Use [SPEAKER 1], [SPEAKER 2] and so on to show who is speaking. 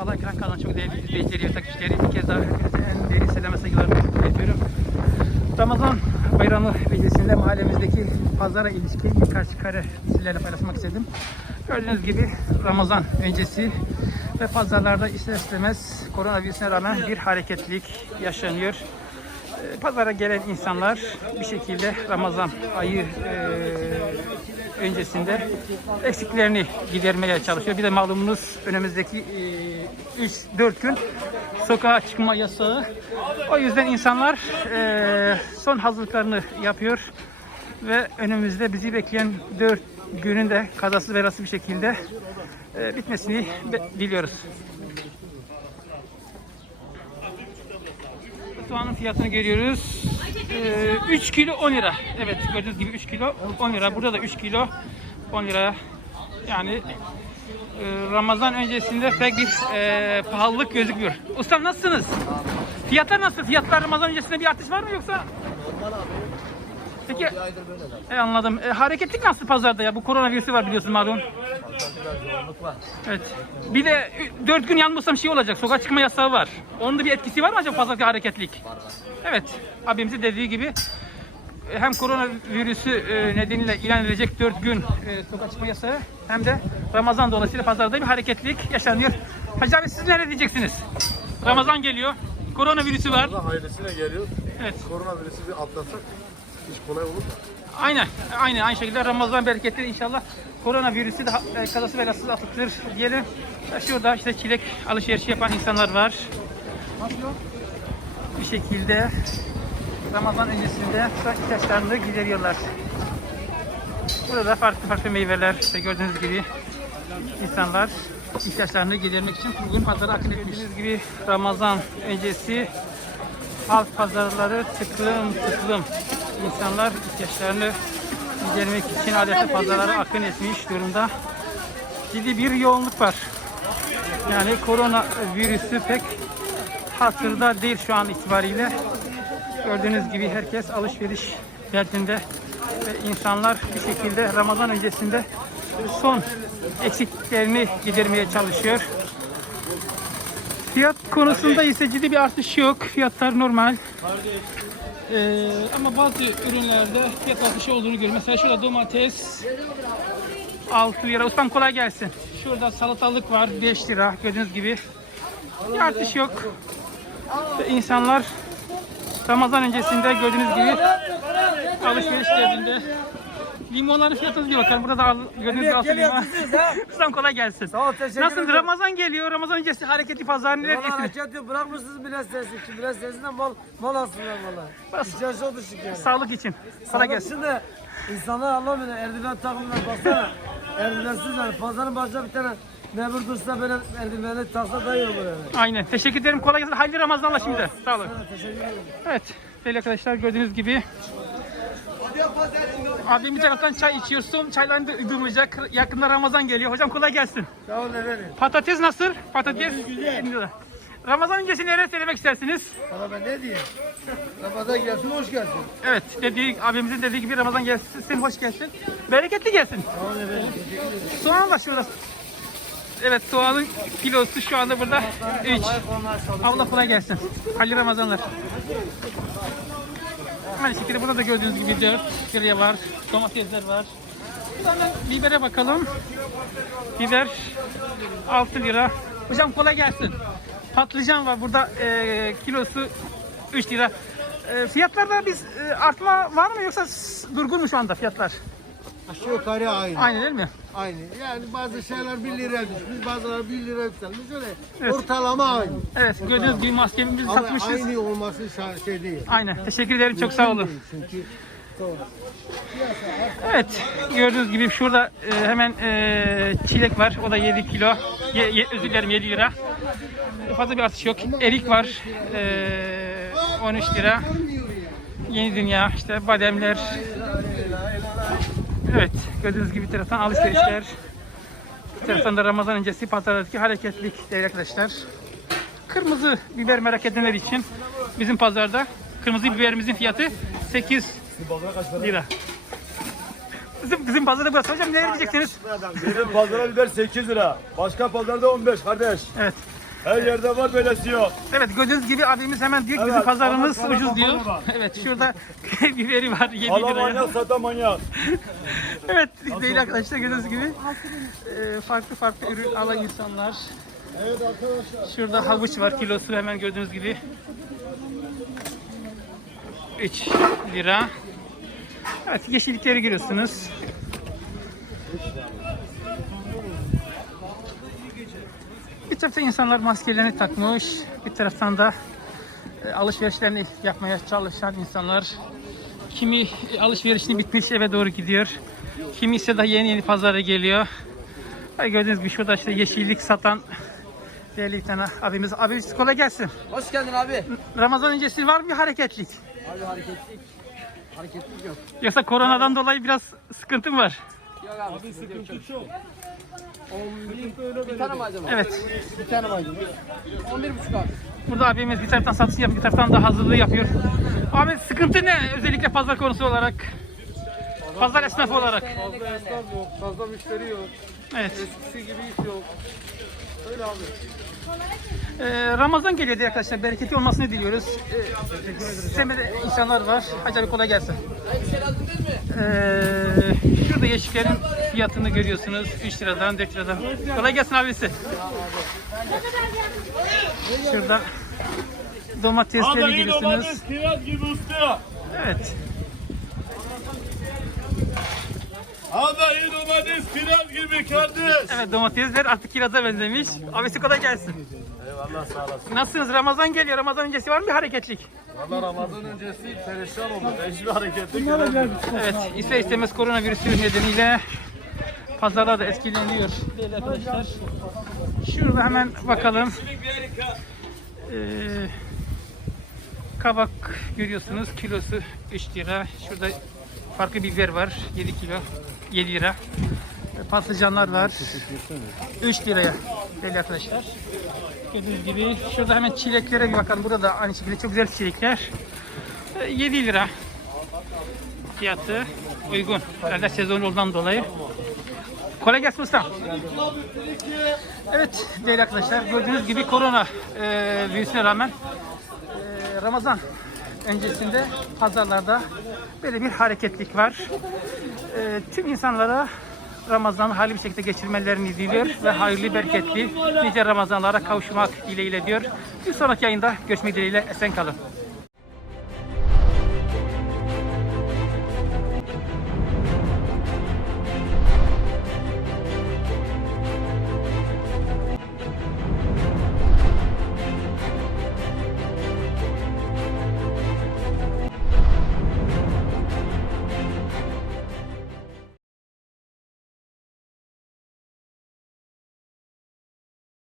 [SPEAKER 1] Bağlar Kıran kanalına çok değerli izleyicileri, yatak işleri. Bir kez daha hepinize en derin selam saygılarımı iletiyorum. Ramazan bayramı vesilesiyle mahallemizdeki pazara ilişkin birkaç kare sizlerle paylaşmak istedim. Gördüğünüz gibi Ramazan öncesi ve pazarlarda ister istemez koronavirüsüne rağmen bir hareketlilik yaşanıyor. Ee, Pazara gelen insanlar bir şekilde Ramazan ayı e, öncesinde eksiklerini gidermeye çalışıyor. Bir de malumunuz önümüzdeki 3-4 gün sokağa çıkma yasağı. O yüzden insanlar e, son hazırlıklarını yapıyor ve önümüzde bizi bekleyen 4 günün de kazasız belasız bir şekilde e, bitmesini diliyoruz. Soğanın fiyatını görüyoruz. Ee, 3 kilo 10 lira. Evet gördüğünüz gibi 3 kilo 10 lira. Burada da 3 kilo 10 lira. Yani e, Ramazan öncesinde pek bir e, pahalılık gözükmüyor. Ustam nasılsınız? Fiyatlar nasıl? Fiyatlar Ramazan öncesinde bir artış var mı yoksa? Peki. E, anladım. E, hareketlik nasıl pazarda ya? Bu koronavirüsü var biliyorsun malum. Evet. Bir de 4 gün yanılmıyorsam şey olacak. Sokağa çıkma yasağı var. Onun da bir etkisi var mı acaba pazardaki hareketlik? Evet. Abimizin dediği gibi hem koronavirüsü e, nedeniyle ilan edilecek 4 gün e, sokağa çıkma yasağı hem de Ramazan dolayısıyla pazarda bir hareketlilik yaşanıyor. Hacı abi siz ne diyeceksiniz? Ramazan geliyor. Koronavirüsü var.
[SPEAKER 2] Allah hayırlısıyla geliyor.
[SPEAKER 1] Evet.
[SPEAKER 2] Koronavirüsü bir atlatsak iş kolay olur.
[SPEAKER 1] Aynen. Aynen aynı şekilde Ramazan bereketleri inşallah koronavirüsü de e, kazası belasız atlatılır diyelim. E, Şurada işte çilek alışverişi yapan insanlar var. Bir şekilde Ramazan öncesinde son ihtiyaçlarını gideriyorlar. Burada farklı farklı meyveler işte gördüğünüz gibi insanlar ihtiyaçlarını gidermek için bugün pazara akın etmiş. Gördüğünüz gibi Ramazan öncesi halk pazarları tıklım tıklım. İnsanlar ihtiyaçlarını gidermek için adeta pazarlara akın etmiş durumda. Ciddi bir yoğunluk var. Yani korona virüsü pek hatırda değil şu an itibariyle. Gördüğünüz gibi herkes alışveriş derdinde ve insanlar bir şekilde Ramazan öncesinde son eksiklerini gidermeye çalışıyor. Fiyat konusunda ise ciddi bir artış yok. Fiyatlar normal. Ee, ama bazı ürünlerde fiyat artışı olduğunu görüyorum. Mesela şurada domates 6 lira. Ustam kolay gelsin. Şurada salatalık var 5 lira. Gördüğünüz gibi bir artış yok. Ve insanlar Ramazan öncesinde gördüğünüz gibi alışveriş derdinde. Limonların fiyatına bir bakalım. Burada da gördüğünüz gibi altı limon. Ustam kolay gelsin.
[SPEAKER 3] Sağ ol, teşekkür
[SPEAKER 1] Nasıl
[SPEAKER 3] ederim.
[SPEAKER 1] Ramazan geliyor? Ramazan öncesi hareketli pazar neler
[SPEAKER 3] Valla
[SPEAKER 1] getirir?
[SPEAKER 3] hareket yok bırakmışsınız bile sesi. Şimdi bile sesinden mal, mal aslında valla.
[SPEAKER 1] Bas.
[SPEAKER 3] İhtiyaç oldu çünkü yani.
[SPEAKER 1] Sağlık için. Kolay gelsin.
[SPEAKER 3] Şimdi insanlar anlamıyor. Eldiven takımına baksana. Eldivensiz yani. Pazarın başında bir tane memur dursa böyle daha iyi olur yani.
[SPEAKER 1] Aynen. Teşekkür ederim. Kolay gelsin. Hayırlı Ramazanlar şimdi. Sağ olun.
[SPEAKER 3] Teşekkür ederim.
[SPEAKER 1] Evet. Değerli arkadaşlar gördüğünüz gibi Abim bir taraftan çay içiyorsun. Çayların da durmayacak. Yakında Ramazan geliyor. Hocam kolay gelsin.
[SPEAKER 3] Sağ olun efendim.
[SPEAKER 1] Patates nasıl? Patates. Güzel. Ramazan öncesi neler söylemek istersiniz?
[SPEAKER 3] Valla ben ne diyeyim? Ramazan gelsin hoş gelsin.
[SPEAKER 1] Evet, dediği, abimizin dediği gibi Ramazan gelsin, hoş gelsin. Bereketli gelsin.
[SPEAKER 3] Sağ olun efendim.
[SPEAKER 1] Soğan da şurada. Evet, soğanın kilosu şu anda burada 3. Allah kolay gelsin. Hayırlı Ramazanlar. Aynı şekilde burada da gördüğünüz gibi 4 liraya var. Domatesler var. Sonra bibere bakalım. Biber 6 lira. Hocam kolay gelsin. Patlıcan var burada e, kilosu 3 lira. E, fiyatlarda biz e, artma var mı yoksa durgun mu şu anda fiyatlar?
[SPEAKER 2] Aşağı yukarı aynı.
[SPEAKER 1] Aynı değil mi?
[SPEAKER 2] Aynı. Yani bazı şeyler 1 liraya düşmüş, bazıları 1 lira yükselmiş. Öyle
[SPEAKER 1] Evet.
[SPEAKER 2] ortalama aynı.
[SPEAKER 1] Evet gördüğünüz gibi maskemizi
[SPEAKER 2] Ama
[SPEAKER 1] satmışız.
[SPEAKER 2] aynı olması şa- şey değil.
[SPEAKER 1] Aynen. Teşekkür ederim. Çok sağ olun.
[SPEAKER 2] Çünkü
[SPEAKER 1] Evet. Gördüğünüz gibi şurada e, hemen e, çilek var. O da 7 kilo. Ye, ye- özür dilerim 7 lira. Fazla bir artış yok. Erik var. E, 13 lira. Yeni dünya işte bademler. Evet. Gördüğünüz gibi bir taraftan alışverişler. Bir taraftan da Ramazan öncesi pazardaki hareketlilik değerli arkadaşlar. Kırmızı biber merak edenler için bizim pazarda kırmızı biberimizin fiyatı 8 lira. Bizim, bizim pazarda burası. Hocam neler diyeceksiniz?
[SPEAKER 4] Bizim pazara biber 8 lira. Başka pazarda 15 kardeş.
[SPEAKER 1] Evet.
[SPEAKER 4] Her yerde var böylesi yok.
[SPEAKER 1] Evet gördüğünüz gibi abimiz hemen diyor ki bizim
[SPEAKER 4] Evet,
[SPEAKER 1] pazarımız
[SPEAKER 4] ama
[SPEAKER 1] ucuz diyor.
[SPEAKER 4] bana bak.
[SPEAKER 1] Evet şurada biberi var 7
[SPEAKER 4] Allah
[SPEAKER 1] liraya.
[SPEAKER 4] manyak sata manyak.
[SPEAKER 1] Evet değil arkadaşlar gördüğünüz gibi e, farklı farklı ürün alan insanlar.
[SPEAKER 2] Evet arkadaşlar.
[SPEAKER 1] Şurada havuç var kilosu hemen gördüğünüz gibi 3 lira. Evet yeşillikleri görüyorsunuz. Bir tarafta insanlar maskelerini takmış. Bir taraftan da e, alışverişlerini yapmaya çalışan insanlar. Kimi e, alışverişini bitmiş eve doğru gidiyor. Kimi ise daha yeni yeni pazara geliyor. Ay gördüğünüz gibi şurada işte yeşillik satan değerli bir tane abimiz. Abimiz kolay gelsin.
[SPEAKER 3] Hoş geldin abi.
[SPEAKER 1] Ramazan öncesi var mı bir hareketlik?
[SPEAKER 3] Abi hareketlik. Hareketlik yok.
[SPEAKER 1] Yoksa koronadan dolayı biraz sıkıntı mı var?
[SPEAKER 3] Yok abi. sıkıntı çok. Bir tane malzeme.
[SPEAKER 1] Evet.
[SPEAKER 3] Bir tane malzeme. 11 buçuk abi.
[SPEAKER 1] Burada abimiz bir taraftan satış yapıyor, bir taraftan da hazırlığı yapıyor. Abi sıkıntı ne özellikle pazar konusu olarak? Pazar esnafı olarak.
[SPEAKER 2] Fazla esnaf yok, fazla müşteri yok,
[SPEAKER 1] Evet.
[SPEAKER 2] eskisi gibi iş yok. Öyle abi.
[SPEAKER 1] Ee, Ramazan geliyor diye arkadaşlar. Bereketli olmasını diliyoruz. Ee, Sevmede insanlar var. Abi kolay gelsin. Ee, şurada yeşilliklerin fiyatını görüyorsunuz. 3 liradan 4 liradan. Kolay gelsin abisi. Şurada domatesleri görüyorsunuz.
[SPEAKER 4] domates kiraz gibi usta.
[SPEAKER 1] Evet.
[SPEAKER 4] İyi domates kiraz gibi kardeş.
[SPEAKER 1] Evet domatesler artık kiraza benzemiş. Abisi kolay gelsin.
[SPEAKER 2] Eyvallah sağ olasın.
[SPEAKER 1] Nasılsınız? Ramazan geliyor. Ramazan öncesi var mı bir hareketlik?
[SPEAKER 2] Valla Ramazan öncesi perişan olduk. Hiçbir hareketlik
[SPEAKER 1] Evet, ister istemez koronavirüsü nedeniyle pazarlar da etkileniyor değerli arkadaşlar. Şurada hemen bakalım. Ee, kabak görüyorsunuz kilosu 3 lira. Şurada farklı biber var 7 kilo 7 lira. Ee, Patlıcanlar var 3 liraya değerli arkadaşlar. Gördüğünüz gibi şurada hemen çileklere bir bakalım. Burada da aynı şekilde çok güzel çilekler. Ee, 7 lira fiyatı uygun. Herhalde sezon olduğundan dolayı. Kolay gelsin usta. Evet değerli arkadaşlar gördüğünüz gibi korona e, virüsüne rağmen e, Ramazan öncesinde pazarlarda böyle bir hareketlik var. E, tüm insanlara Ramazan'ı hayırlı bir şekilde geçirmelerini diliyor ve hayırlı, bereketli nice Ramazanlara kavuşmak dileğiyle diyor. Bir sonraki yayında görüşmek dileğiyle esen kalın.